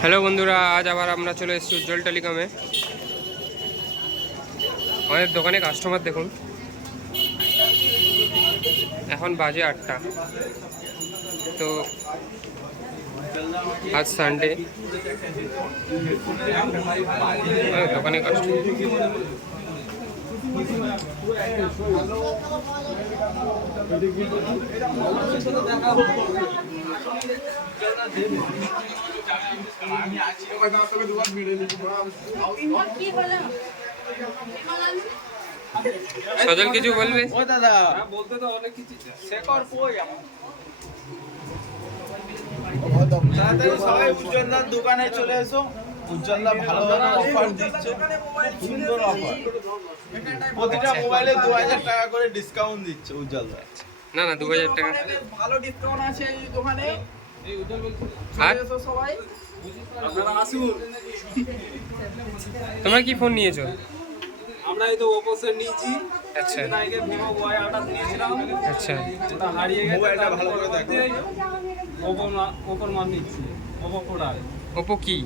Hello বন্ধুরা, আজ আবার আমরা চলে এসেছি উজ্জ্বল টেলিকমে। আমাদের দোকানে কাস্টমার দেখুন। এখন বাজে আটটা। তো আজ সানডে দোকানে কাস্টমার সজল কিছু বলবে ও দাদা বলতে তো অনেক কিছু শেখর কই আমার তাড়াতাড়ি সবাই উজ্জ্বলদার দোকানে চলে এসো উজ্জ্বলদা ভালো ভালো অফার দিচ্ছে। সুন্দর অফার প্রতিটা মোবাইলে দু হাজার টাকা করে ডিসকাউন্ট দিচ্ছে উজ্জ্বলদা না না দু হাজার টাকা। ভালো ডিসকাউন্ট আছে এই দোকানে। সবাই। তোমরা কি ফোন নিয়েছো? আমরা এই তো ওপো সেট নিয়েছি। আচ্ছা। কিছুদিন ভিভো ওয়াই আঠাশ নিয়েছিলাম। আচ্ছা। ওটা হারিয়ে গেছে মোবাইলটা ভালো করে দেখো। ওপো ওপোর মান নিচ্ছি। ওপো প্রোডাক্ট ওপো কি?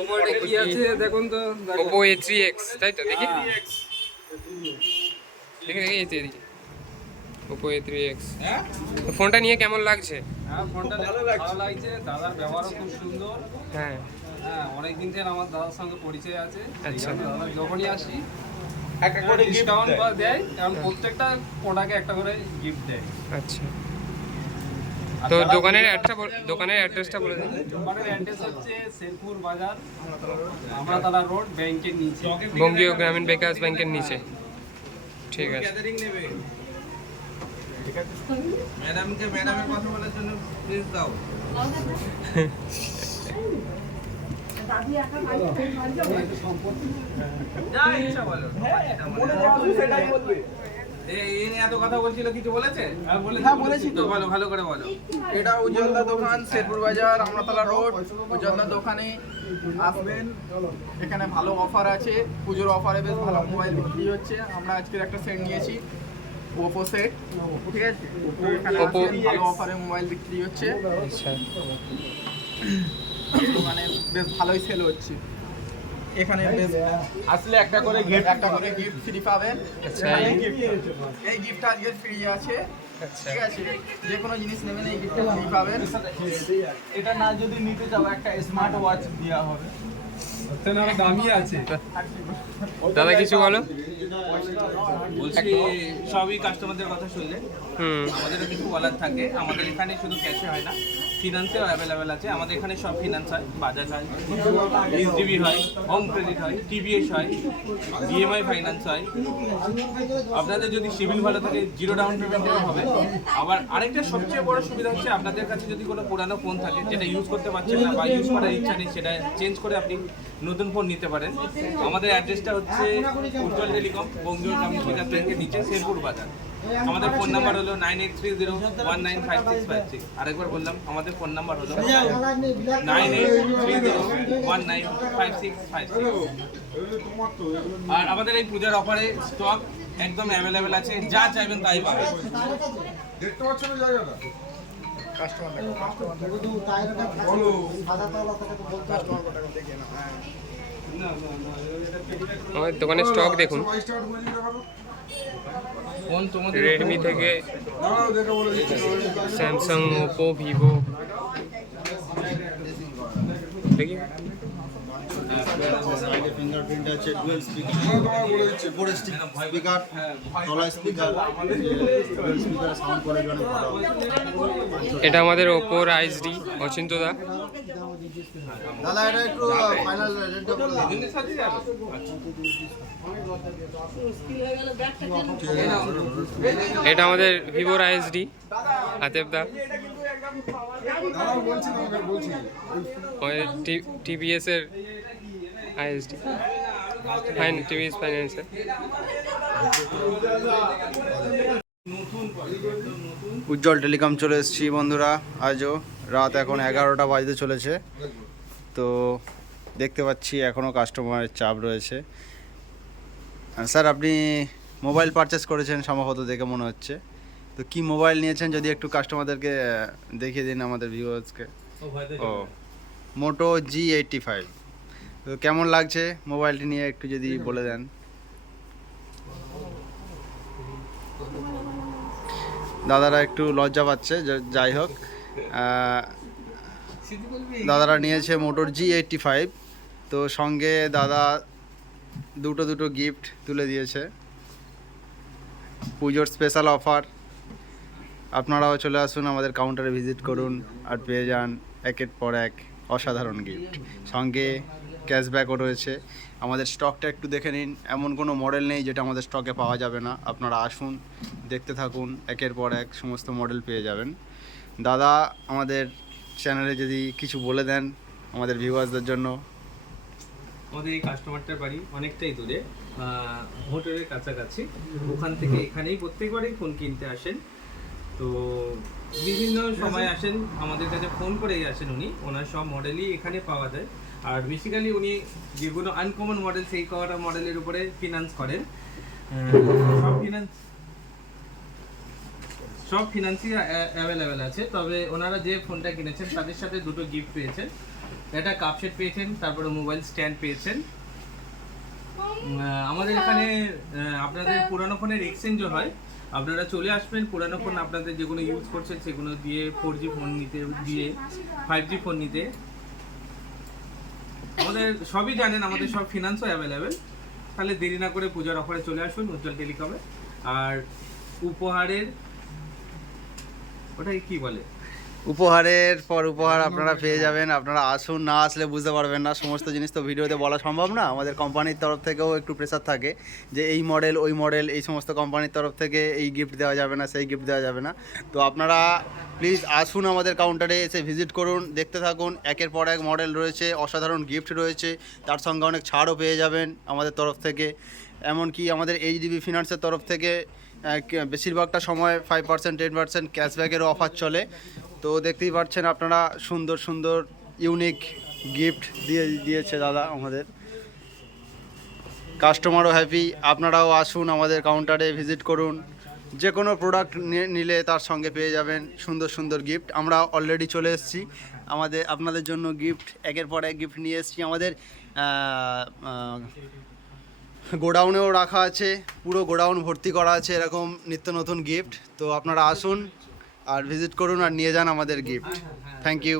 ওপো কি? আছে দেখুন তো ওপো এ থ্রি এক্স তাই তো? দেখি। দেখি দেখি এই তো ওপো এ থ্রি এক্স তো ফোনটা নিয়ে কেমন লাগছে? হ্যাঁ ফোনটা ভালো লাগছে। দাদার ব্যবহারও খুব সুন্দর। হ্যাঁ। হ্যাঁ অনেকদিন থেকে আমার দাদার সঙ্গে পরিচয় আছে। আচ্ছা। দাদা যখনই আসি একটা করে গিফট ডিসকাউন্ট দেয়। কারণ প্রত্যেকটা প্রোডাক্টে একটা করে গিফট দেয়। আচ্ছা। তো দোকানের অ্যাডটা দোকানের অ্যাড্রেসটা বলে দিন। দোকানের অ্যাড্রেস হচ্ছে শেরপুর বাজার আমরাতলা রোড ব্যাংকের নিচে। বঙ্গীয় গ্রামীণ বিকাশ ব্যাংকের নিচে। ঠিক আছে। ম্যাডামকে ম্যাডামের কথা বলার জন্য প্লিজ দাও। যা ইচ্ছা বলো। সেটাই বলবে। এত কথা বলছিল কিছু বলেছে? হ্যাঁ বলেছি। তো। বলো ভালো করে বলো। এটা উজ্জ্বলদা দোকান শেরপুর বাজার আমরাতলা রোড উজ্জ্বলদা দোকানে আসবেন। এখানে ভালো অফার আছে। পুজোর অফারে বেশ ভালো মোবাইল বিক্রি হচ্ছে। আমরা আজকের একটা সেট নিয়েছি ওপো সেট ঠিক আছে? এখানে ভালো অফারে মোবাইল বিক্রি হচ্ছে। আচ্ছা। দোকানে বেশ ভালোই সেল হচ্ছে। এখানে আসলে একটা করে গিফট একটা করে গিফট ফ্রি পাবেন। আচ্ছা, এখানে এই- গিফট আজকে ফ্রি আছে। আচ্ছা। ঠিক আছে? যে কোনো জিনিস নেবেন এই গিফটটা ফ্রি পাবেন। এটা না যদি নিতে চাও একটা স্মার্ট ওয়াচ দেওয়া হবে। দামি আছে। দাদা কিছু বলো? বলছি সবই কাস্টমারদের কথা শুনলে। হুম। আমাদেরও কিছু বলার থাকে। আমাদের এখানে শুধু ক্যাশে হয় না। ফিনান্সেও অ্যাভেলেবেল আছে। আমাদের এখানে সব ফিনান্স হয়, বাজাজ হয় এইচডিবি হয় হোম ক্রেডিট হয় টিভিএস হয় বিএমআই ফাইন্যান্স হয়। আপনাদের যদি সিভিল ভালো থাকে জিরো ডাউন পেমেন্টেও হবে। আবার আরেকটা সবচেয়ে বড় সুবিধা হচ্ছে, আপনাদের কাছে যদি কোনো পুরানো ফোন থাকে, যেটা ইউজ করতে পারছেন না বা ইউজ করার ইচ্ছা নেই, সেটা চেঞ্জ করে আপনি নতুন ফোন নিতে পারেন। আমাদের অ্যাড্রেসটা হচ্ছে উজ্জ্বল টেলিকম, বঙ্গীয় গ্রামীণ বিকাশ ব্যাংকের নিচে শেরপুর বাজার। আমাদের ফোন নাম্বার হলো nine eight three zero one nine five six five six. আরেকবার বললাম, আমাদের ফোন নাম্বার হলো nine eight three zero one nine five six five six. আর আমাদের এই পূজার অফারে স্টক একদম অ্যাভেলেবেল আছে, যা চাইবেন তাই পাবেন। আমাদের দোকানের স্টক দেখুন। রেডমি থেকে স্যামসাং ওপো ভিভো দেখি। ফিঙ্গারপ্রিন্ট আছে ডুয়েল স্পিকার উপরে স্পিকার তলায় speaker dual speaker sound quality অনেক ভালো এটা আমাদের ওপোর আইসডি অচিন্তদা দাদা এটা একটু ফাইনাল রেটটা বলে দিন এটা আমাদের ভিভোর আইএসডি আতেবদা টিভিএস এর আইএসডি ফাইন টিভিএস ফাইন্যান্সের উজ্জ্বল টেলিকম চলে এসেছি বন্ধুরা আজও রাত এখন এগারোটা বাজতে চলেছে। তো দেখতে পাচ্ছি এখনও কাস্টমারের চাপ রয়েছে। স্যার আপনি মোবাইল পারচেস করেছেন সম্ভবত দেখে মনে হচ্ছে। তো কি মোবাইল নিয়েছেন যদি একটু কাস্টমারদেরকে দেখিয়ে দিন আমাদের ভিউয়ার্সকে ও মোটো জি এইটটি ফাইভ তো কেমন লাগছে মোবাইলটি নিয়ে একটু যদি বলে দেন? দাদারা একটু লজ্জা পাচ্ছে যাই হোক। দাদারা নিয়েছে মোটর জি এইটটি ফাইভ তো সঙ্গে দাদা দুটো দুটো গিফট তুলে দিয়েছে। পুজোর স্পেশাল অফার আপনারাও চলে আসুন আমাদের কাউন্টারে ভিজিট করুন আর পেয়ে যান একের পর এক অসাধারণ গিফট সঙ্গে ক্যাশব্যাকও রয়েছে। আমাদের স্টকটা একটু দেখে নিন। এমন কোনো মডেল নেই যেটা আমাদের স্টকে পাওয়া যাবে না। আপনারা আসুন, দেখতে থাকুন, একের পর এক সমস্ত মডেল পেয়ে যাবেন। দাদা, আমাদের চ্যানেলে যদি কিছু বলে দেন আমাদের ভিউয়ার্সদের জন্য। আমাদের এই কাস্টমারটার বাড়ি অনেকটাই দূরে হোটেলের কাছাকাছি। ওখান থেকে এখানেই প্রত্যেকবারই ফোন কিনতে আসেন। তো বিভিন্ন সময় আসেন, আমাদের কাছে ফোন করেই আসেন উনি। ওনার সব মডেলই এখানে পাওয়া যায়। আর বেসিক্যালি উনি যেগুলো আনকমন মডেল সেই কটা মডেলের উপরে ফিনান্স করেন। সব ফিনান্স সব ফিনান্সই অ্যাভেলেবেল আছে। তবে ওনারা যে ফোনটা কিনেছেন তাদের সাথে দুটো গিফট পেয়েছেন। একটা কাপ সেট পেয়েছেন তারপরে মোবাইল স্ট্যান্ড পেয়েছেন। আমাদের এখানে আপনাদের পুরানো ফোনের এক্সচেঞ্জও হয়। আপনারা চলে আসবেন পুরানো ফোন আপনাদের যেগুলো ইউজ করছেন সেগুলো দিয়ে ফোর জি ফোন নিতে দিয়ে ফাইভ জি ফোন নিতে। আমাদের সবই জানেন, আমাদের সব ফিনান্সও অ্যাভেলেবেল তাহলে দেরি না করে পূজার অফারে চলে আসুন, উজ্জ্বল টেলিকমে আর উপহারের, ওটাকে কি বলে? উপহারের পর উপহার আপনারা পেয়ে যাবেন। আপনারা আসুন না আসলে বুঝতে পারবেন না। সমস্ত জিনিস তো ভিডিওতে বলা সম্ভব না। আমাদের কোম্পানির তরফ থেকেও একটু প্রেসার থাকে যে এই মডেল ওই মডেল এই সমস্ত কোম্পানির তরফ থেকে এই গিফট দেওয়া যাবে না সেই গিফট দেওয়া যাবে না। তো আপনারা প্লিজ আসুন আমাদের কাউন্টারে এসে ভিজিট করুন দেখতে থাকুন। একের পর এক মডেল রয়েছে অসাধারণ গিফট রয়েছে। তার সঙ্গে অনেক ছাড়ও পেয়ে যাবেন আমাদের তরফ থেকে। এমনকি আমাদের এইচডিবি ফিনান্সের তরফ থেকে বেশিরভাগটা সময় ফাইভ পার্সেন্ট টেন পার্সেন্ট ক্যাশব্যাকেরও অফার চলে। তো দেখতেই পাচ্ছেন আপনারা সুন্দর সুন্দর ইউনিক গিফট দিয়ে, দিয়েছে দাদা আমাদের। কাস্টমারও হ্যাপি আপনারাও আসুন আমাদের কাউন্টারে ভিজিট করুন। যে কোনো প্রোডাক্ট নিলে তার সঙ্গে পেয়ে যাবেন সুন্দর সুন্দর গিফট আমরা অলরেডি চলে এসেছি। আমাদের, আপনাদের জন্য গিফট একের পর এক গিফট নিয়ে এসেছি আমাদের। গোডাউনেও রাখা আছে, পুরো গোডাউন ভর্তি করা আছে এরকম নিত্য নতুন গিফট তো আপনারা আসুন আর ভিজিট করুন আর নিয়ে যান আমাদের গিফট থ্যাংক ইউ